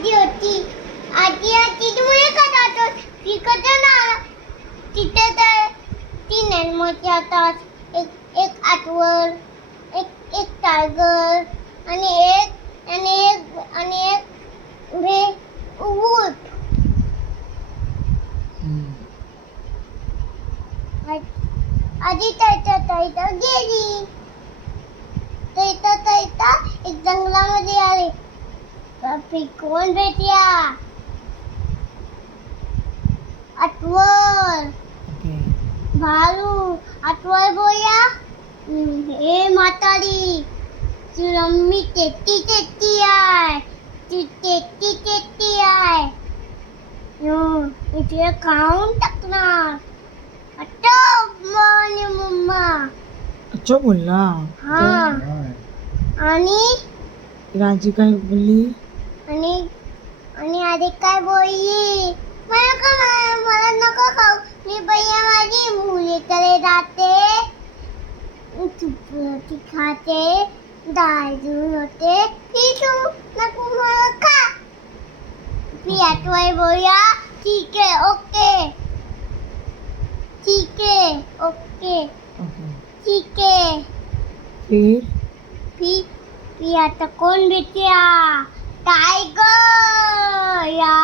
आजी होती. आजी तुम्ही का जातो शिकत ना तिथे तर 3 एनिमल्स जातात. एक आठवल, एक टायगर आणि एक ऊंट. आजी तैता गेली. तैता एक जंगलामध्ये आले. फिर कोण भेटल्या? आठवल. भालू. आठवल बोलला, हे म्हातारी तू रम्मी तेती आहे. ती तेती आहे. मी तुला खाऊन टाकणार. आता म्हणे मम्मा. अच्छा बोलला. हा. आणि राजी काय बोलली? आणि आधी काय बोलली? मला नको खाऊ. मी भैया माझी मुलीकडे जाते. चुपती खाते. डाळ दूध होते. तू नको मला खा. ती आठवाय बोलया ठीक आहे ओके. ठीक आहे ओके. ठीक आहे. फिर आता कोण भेटया? टायगर या.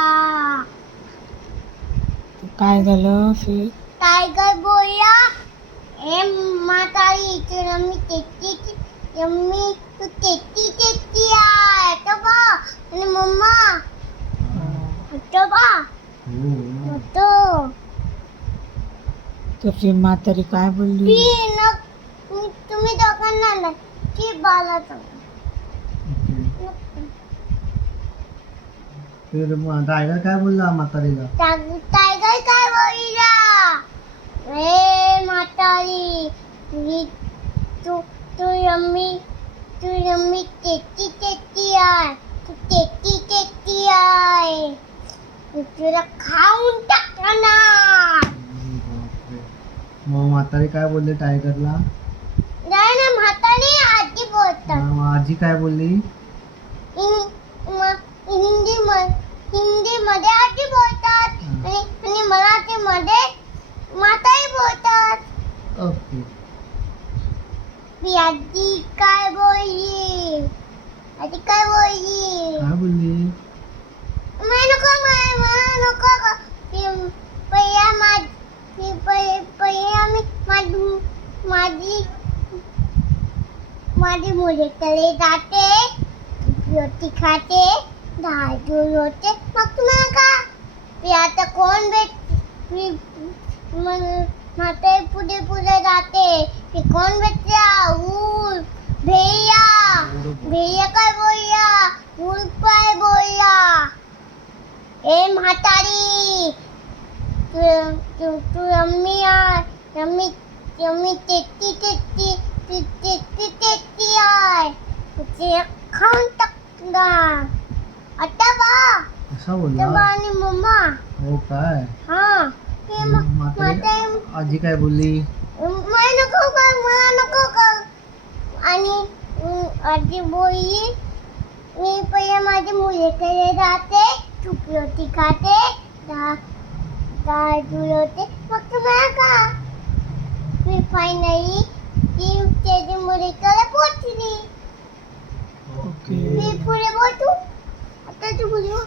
काय झालं फिर? टायगर बोलला, ए म्हातारी तुला मी तेती आहे. तो बा आणि मम्मा तो बा तो. तर फिर म्हातारी काय बोलली? तुम्ही दोघांना ना की बाला फिर टायगर काय बोलला म्हातारीला? टायगर काय बोलला? ए म्हातारी तू यम्मी तेती आहे. तू तेती आहे. मी तुला खाऊन टाकणार. मग म्हातारी काय बोलली टायगरला? नाही ना म्हातारी आजी बोलतात. मग आजी काय बोलली? हिंदीमध्ये आजी बोलतात आणि मराठीमध्ये म्हातारी बोलतात. ओके. आजी काय बोलली? काय बोलली? मला नको माझी मुलीकडे जाते. रोटी खाते. डाळ दूध होते. मग तुम्हाला का? आता कोण म्हातारी पुढे जाते. ती कोण भेटल्या? ऊळ. भैया काय बोलला? ऊळ काय बोलला? ए म्हातारी तू यम्मी तेती आहे. तुझे खाऊन टाकणार. आता बा. असा बोलला? आणि मम्मा. हो काय? हा. म्हातारी आजी काय बोलली? मला नको कर. आणि आजी बोलली, मी पहिले माझ्या मुलीकडे जाते. रोटी खाते. डाळ दूध होते. मग तुम्हाला का? मी फायनली ती त्याची मुलीकडे पोहोचली. ओके. मी पुढे बोलतो. आता तू बोलू.